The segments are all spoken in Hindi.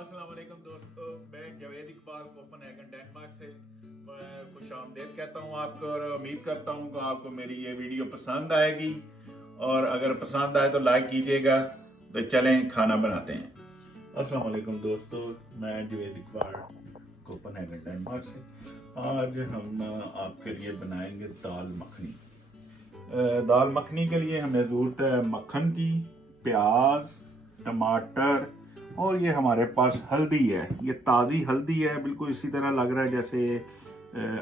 अस्सलाम वालेकुम दोस्तों, मैं जवेद इकबाल कोपनहेगन डेनमार्क से खुशामदीद कहता हूँ आपको और उम्मीद करता हूँ कि आपको मेरी ये वीडियो पसंद आएगी। और अगर पसंद आए तो लाइक कीजिएगा। तो चलें खाना बनाते हैं। अस्सलाम वालेकुम दोस्तों, मैं जवेद इकबाल कोपनहेगन डेनमार्क से। आज हम आपके लिए बनाएंगे दाल मखनी। दाल मखनी के लिए हमें ज़रूरत है मक्खन की, प्याज, टमाटर और ये हमारे पास हल्दी है। ये ताज़ी हल्दी है, बिल्कुल इसी तरह लग रहा है जैसे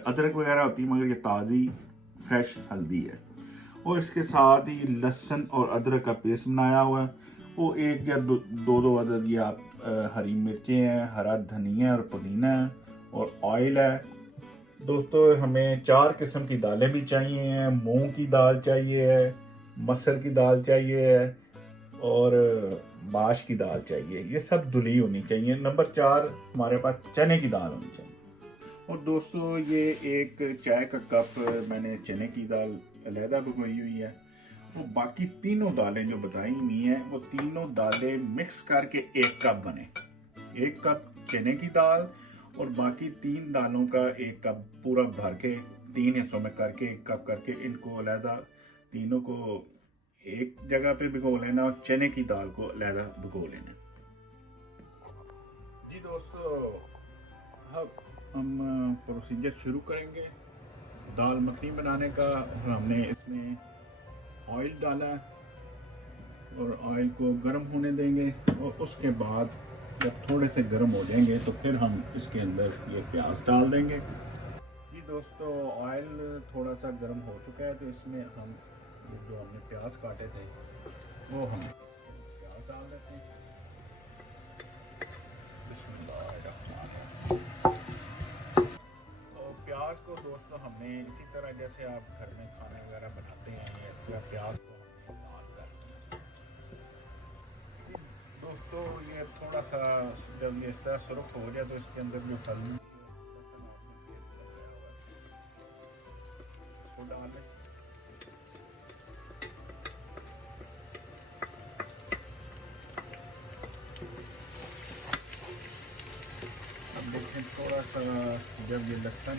अदरक वगैरह होती है, मगर ये ताज़ी फ्रेश हल्दी है। और इसके साथ ही लहसुन और अदरक का पेस्ट बनाया हुआ है। वो एक या दो अदद ये आप हरी मिर्चें हैं, हरा धनिया और पुदीना है और ऑयल है। दोस्तों हमें 4 किस्म की दालें भी चाहिए हैं। मूंग की दाल चाहिए है, मसर की दाल चाहिए है और बाश की दाल चाहिए। ये सब धुली होनी चाहिए। नंबर 4 हमारे पास चने की दाल होनी चाहिए। और दोस्तों ये एक चाय का कप मैंने चने की दाल अलहदा भिगोई हुई है। वो बाकी तीनों दालें जो बताई हुई हैं वो तीनों दालें मिक्स करके 1 कप बने। 1 कप चने की दाल और बाकी 3 दालों का 1 कप पूरा भर के 3 हिस्सों में करके 1 कप करके इनको अलहदा तीनों को एक जगह पे भिगो लेना और चने की दाल को अलहदा भिगो लेना। जी दोस्तों, अब हम प्रोसीजर शुरू करेंगे दाल मखनी बनाने का। हमने इसमें ऑयल डाला और ऑयल को गर्म होने देंगे और उसके बाद जब थोड़े से गर्म हो जाएंगे तो फिर हम इसके अंदर ये प्याज डाल देंगे। जी दोस्तों, ऑयल थोड़ा सा गर्म हो चुका है तो इसमें हम जो हमने प्याज काटे थे वो हम प्याज डाल देते हैं। तो प्याज को दोस्तों हमने इसी तरह जैसे आप घर में खाने वगैरह बनाते हैं इस तरह प्याज को डाल कर। दोस्तों ये थोड़ा सा जब ये सुर्ख हो जाए तो इसके अंदर जो हल्दी को डाल दें। देखें थोड़ा सा जब ये लहसुन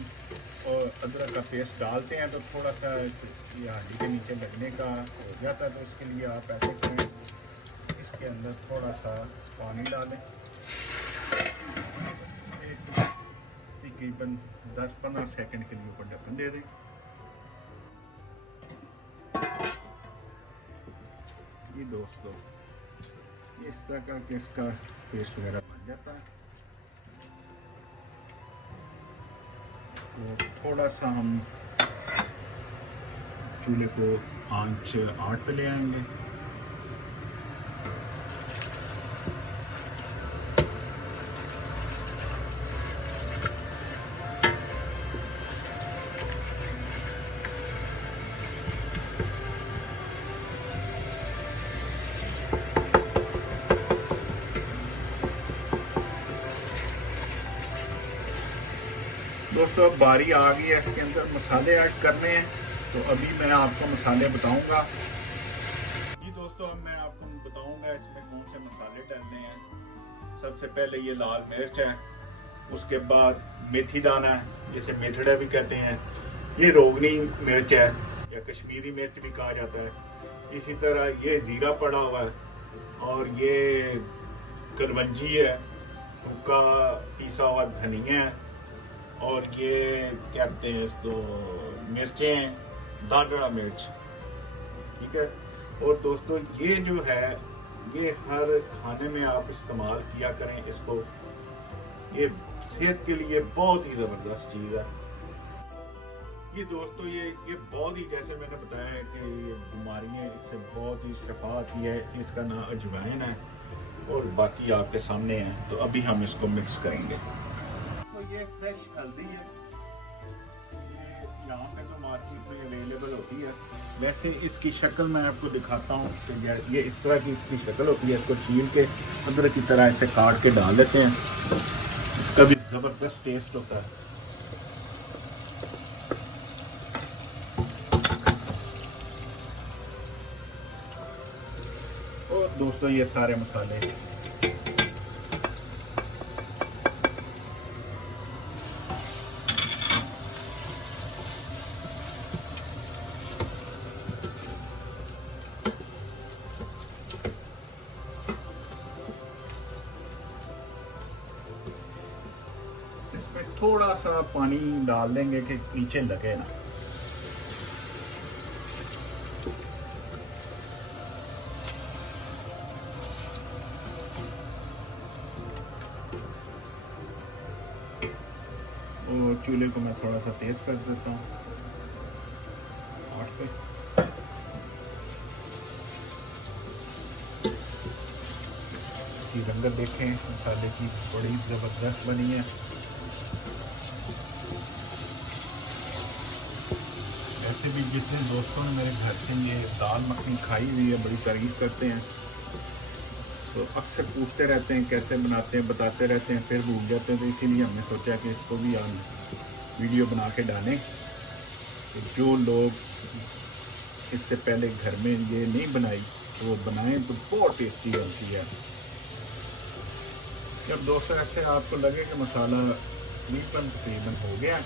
और अदरक का पेस्ट डालते हैं तो थोड़ा सा ये हड्डी के नीचे लगने का हो जाता है। तो इसके लिए आप ऐसे करें, इसके अंदर थोड़ा सा पानी डालें, तकरीबन 10-15 सेकंड के लिए ऊपर ढक्कन दे दें। ये दोस्तों इस तरह का इसका पेस्ट वगैरह बन जाता है। तो थोड़ा सा हम चूल्हे को आंच 8 पे ले आएंगे। दोस्तों बारी आ गई है इसके अंदर मसाले ऐड करने हैं। तो अभी मैं आपको मसाले बताऊंगा। जी दोस्तों, अब मैं आपको बताऊंगा इसमें कौन से मसाले डालने हैं। सबसे पहले ये लाल मिर्च है, उसके बाद मेथी दाना है जिसे मेथड़ा भी कहते हैं, ये रोगनी मिर्च है या कश्मीरी मिर्च भी कहा जाता है। इसी तरह ये जीरा पड़ा हुआ है और ये कलवंजी है, सूखा पीसा हुआ धनिया है और ये कहते हैं इसको मिर्चें हैं, दादड़ा मिर्च, ठीक है। और दोस्तों ये जो है ये हर खाने में आप इस्तेमाल किया करें इसको। ये सेहत के लिए बहुत ही ज़बरदस्त चीज़ है। ये दोस्तों ये बहुत ही, जैसे मैंने बताया है कि ये बीमारियाँ इससे बहुत ही शफा आती है। इसका नाम अजवाइन है और बाकी आपके सामने है। तो अभी हम इसको मिक्स करेंगे। तो ये फ्रेश हल्दी है, ये यहाँ पे तो मार्केट में अवेलेबल होती है। वैसे इसकी शक्ल मैं आपको दिखाता हूँ कि ये इस तरह की इसकी शक्ल होती है। इसको छील के अदरक की तरह ऐसे काट के डाल देते हैं, इसका भी ज़बरदस्त टेस्ट होता है। और दोस्तों ये सारे मसाले थोड़ा सा पानी डाल देंगे कि नीचे लगे ना। और चूल्हे को मैं थोड़ा सा तेज कर देता हूँ 8 पे। इसकी रंगत देखें मसाले की, बड़ी ज़बरदस्त बनी है। वैसे भी जितने दोस्तों ने मेरे घर से ये दाल मखनी खाई हुई है बड़ी तारीफ करते हैं, तो अक्सर पूछते रहते हैं कैसे बनाते हैं, बताते रहते हैं, फिर भूल जाते हैं। तो इसीलिए हमने सोचा कि इसको भी हम वीडियो बना के डालें, तो जो लोग इससे पहले घर में ये नहीं बनाई तो वो बनाएं, तो बहुत टेस्टी बनती है। जब दोस्तों ऐसे आपको लगे कि मसाला तकरीबन हो गया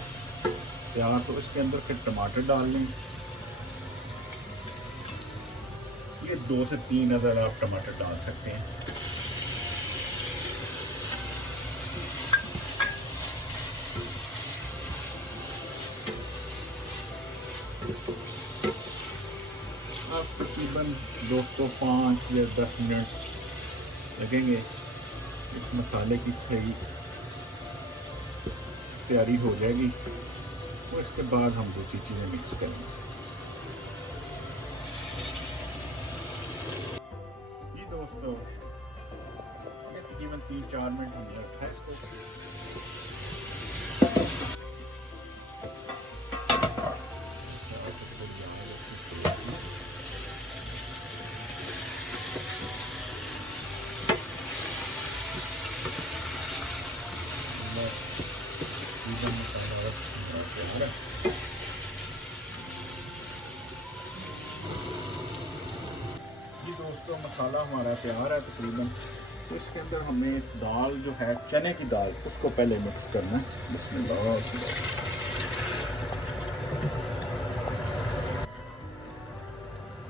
तैयार, तो इसके अंदर फिर टमाटर डाल लें। ये 2 से 3 अदर आप टमाटर डाल सकते हैं। आप तकरीबन 205 या 10 मिनट लगेंगे इस मसाले की सही तैयारी हो जाएगी। और इसके बाद हम दूसरी चीज़ें मिक्स करेंगे। ये दोस्तों ये तकरीबन 3-4 मिनट हमने रखा है इसको। ये दोस्तों मसाला हमारा तैयार है तकरीबन। तो इसके अंदर हमें इस दाल जो है चने की दाल, उसको पहले मिक्स करना है।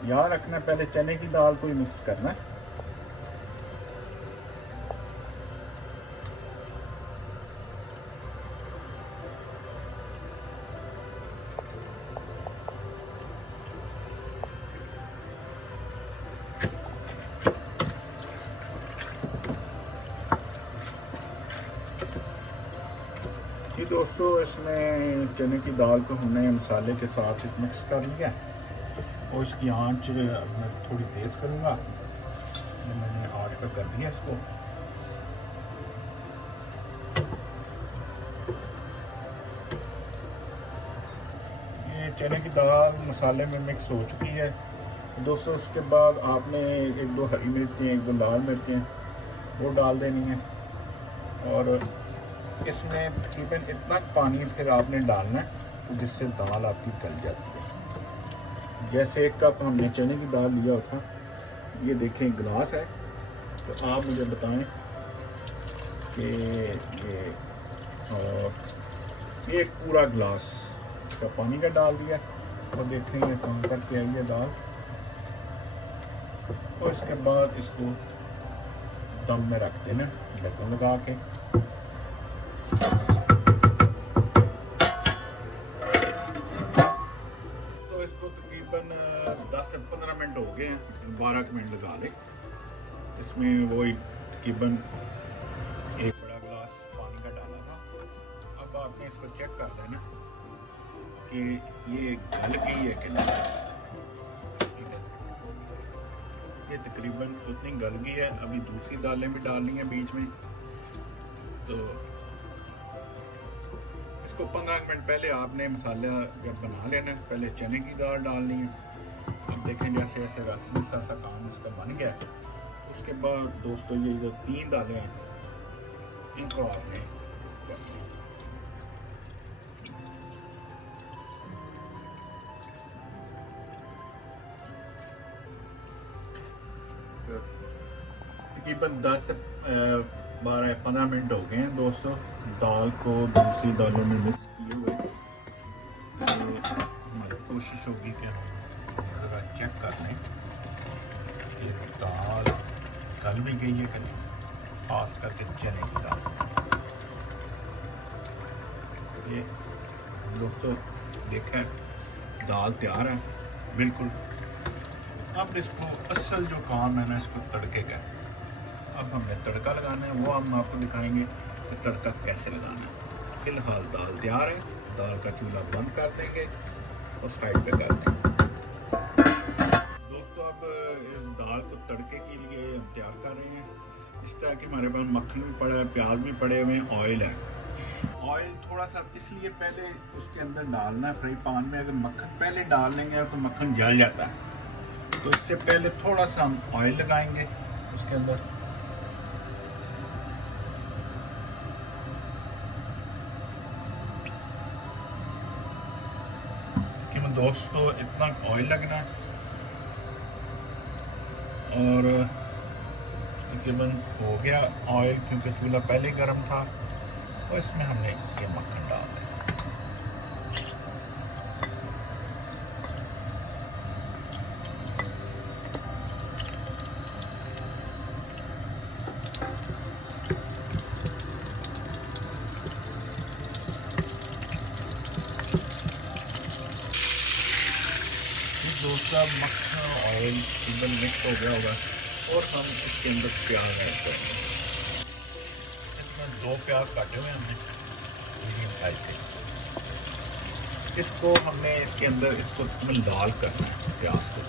याद रखना पहले चने की दाल को ही मिक्स करना है। जी दोस्तों, इसमें चने की दाल को हमने मसाले के साथ मिक्स कर लिया और इसकी आंच मैं थोड़ी तेज़ करूँगा। मैंने 8 पर कर दिया इसको। ये चने की दाल मसाले में मिक्स हो चुकी है दोस्तों। उसके बाद आपने 1-2 हरी मिर्चें, 1-2 लाल मिर्चें वो डाल देनी है। और इसमें तकरीबन इतना पानी फिर आपने डालना है जिससे दाल आपकी गल जाती है। जैसे 1 कप हमने चने की दाल लिया था, ये देखें गिलास है, तो आप मुझे बताएं कि ये एक पूरा गिलास इसका पानी का डाल दिया और देखें ये कम करके आई है दाल। और इसके बाद इसको दम में रख देना ढक्कन लगा के। तो इसको तकरीबन 10 से 15 मिनट हो गए हैं, 12 मिनट लगा लें। इसमें वही तकरीबन 1 बड़ा गिलास पानी का डाला था। अब आपने इसको चेक कर लेना कि ये गल गई है कि नहीं। ये तकरीबन उतनी गल गई है। अभी दूसरी दालें भी डालनी है बीच में, तो इसको 15 मिनट पहले आपने मसाला जब बना लेना है। पहले चने की दाल डालनी है। अब देखें जैसे जैसे रस्मी सा काम इसका बन गया। उसके बाद दोस्तों ये जो 3 दालें हैं इनको आपने तकरीबन 10 से 12-15 मिनट हो गए हैं दोस्तों दाल को दूसरी दालों में मिक्स किए हुए। तो हमारी कोशिश होगी कि हम ज़रा चेक कर लें कि दाल गल भी गई है कि नहीं, खास करके चने की दाल। ये दोस्तों देखें दाल तैयार है बिल्कुल। अब इसको असल जो काम है ना, इसको तड़के का है। अब हमें तड़का लगाना है, वो हम आपको दिखाएंगे कि तड़का कैसे लगाना है। फिलहाल दाल तैयार है, दाल का चूल्हा बंद कर देंगे और साइड पे कर देंगे। दोस्तों अब इस दाल को तड़के के लिए हम तैयार कर रहे हैं। इस तरह कि हमारे पास मक्खन भी पड़ा है, प्याज भी पड़े हुए हैं, ऑयल है। ऑयल थोड़ा सा इसलिए पहले उसके अंदर डालना है फ्राई पैन में। अगर मक्खन पहले डाल लेंगे तो मक्खन जल जाता है, तो इससे पहले थोड़ा सा हम ऑयल लगाएंगे उसके अंदर। दोस्तों इतना ऑयल लगना है और तकरीबन हो गया ऑयल, क्योंकि चूल्हा पहले गर्म था। और इसमें हमने ये मक्खन डाल दिया। दोस्तों मक्खन ऑयल एकदम मिक्स हो गया होगा और हम इसके अंदर प्याज ऐड करेंगे। इसमें 2 प्याज काटे हुए हमने मीडियम साइज के। इसको हमने इसके अंदर इसको लाल करना है प्याज को।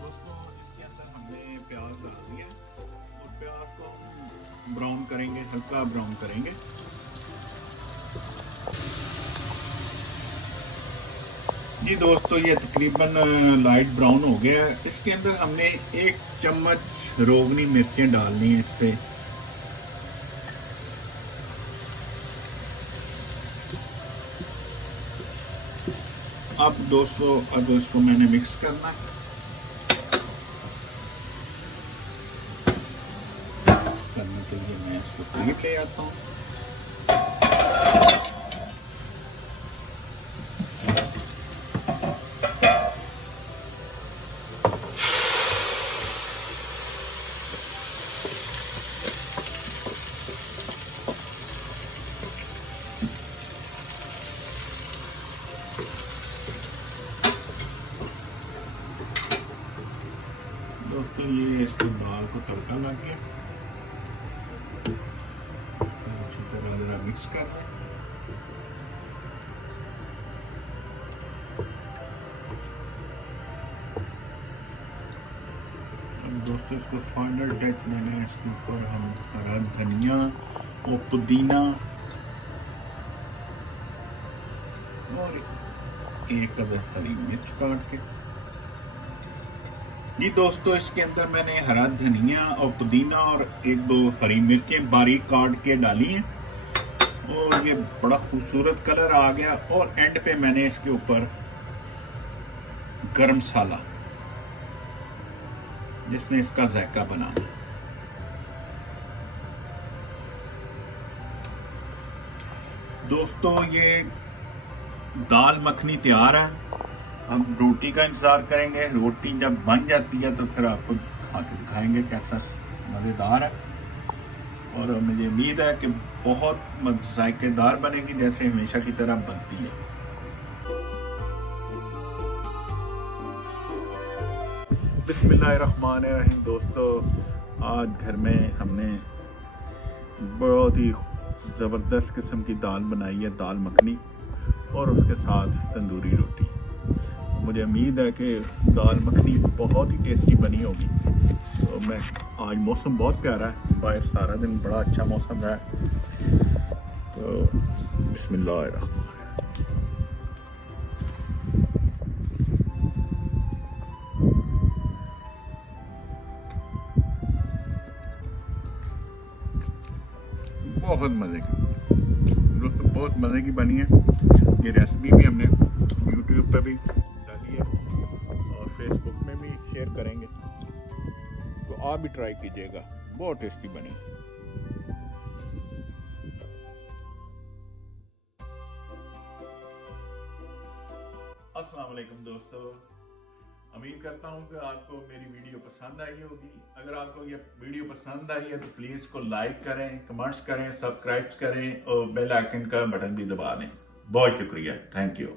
दोस्तों इसके अंदर हमने प्याज डाल दिया और प्याज को ब्राउन करेंगे, हल्का ब्राउन करेंगे। जी दोस्तों ये तकरीबन लाइट ब्राउन हो गया है। इसके अंदर हमने 1 चम्मच रोगनी मिर्चें डालनी है इस पे। अब दोस्तों अब इसको मैंने मिक्स करना है। करने के लिए मैं इसको प्लेट ले आता हूँ। दोस्तों ये इसको दाल को तड़का लग गया, अच्छी तरह जरा मिक्स कर लें। अब दोस्तों इसको फाइनल टच देना है। इसके ऊपर हम हरा धनिया और पुदीना और 1 अदद हरी मिर्च काट के। जी दोस्तों इसके अंदर मैंने हरा धनिया और पुदीना और 1-2 हरी मिर्चें बारीक काट के डाली हैं और ये बड़ा खूबसूरत कलर आ गया। और एंड पे मैंने इसके ऊपर गरम मसाला जिसने इसका जायका बनाना। दोस्तों ये दाल मखनी तैयार है। हम रोटी का इंतज़ार करेंगे। रोटी जब बन जाती है तो फिर आपको खा के दिखाएंगे कैसा मज़ेदार है। और मुझे उम्मीद है कि बहुत जायकेदार बनेगी, जैसे हमेशा की तरह बनती है। बिस्मिल्लाहिर्रहमानिर्रहीम। दोस्तों आज घर में हमने बहुत ही ज़बरदस्त किस्म की दाल बनाई है, दाल मखनी, और उसके साथ तंदूरी रोटी। मुझे उम्मीद है कि दाल मखनी बहुत ही टेस्टी बनी होगी। तो मैं आज मौसम बहुत प्यारा है, बाहर सारा दिन बड़ा अच्छा मौसम है। तो बिस्मिल्लाहिर्रहमानिर्रहीम। बहुत मज़े की, दोस्तों बहुत मज़े की बनी है। ये रेसिपी भी हमने यूट्यूब पे भी डाली है और फेसबुक में भी शेयर करेंगे, तो आप भी ट्राई कीजिएगा, बहुत टेस्टी बनी। अस्सलाम वालेकुम दोस्तों, उम्मीद करता हूँ कि आपको मेरी वीडियो पसंद आई होगी। अगर आपको ये वीडियो पसंद आई है तो प्लीज़ इसको लाइक करें, कमेंट्स करें, सब्सक्राइब करें और बेल आइकन का बटन भी दबा दें। बहुत शुक्रिया, थैंक यू।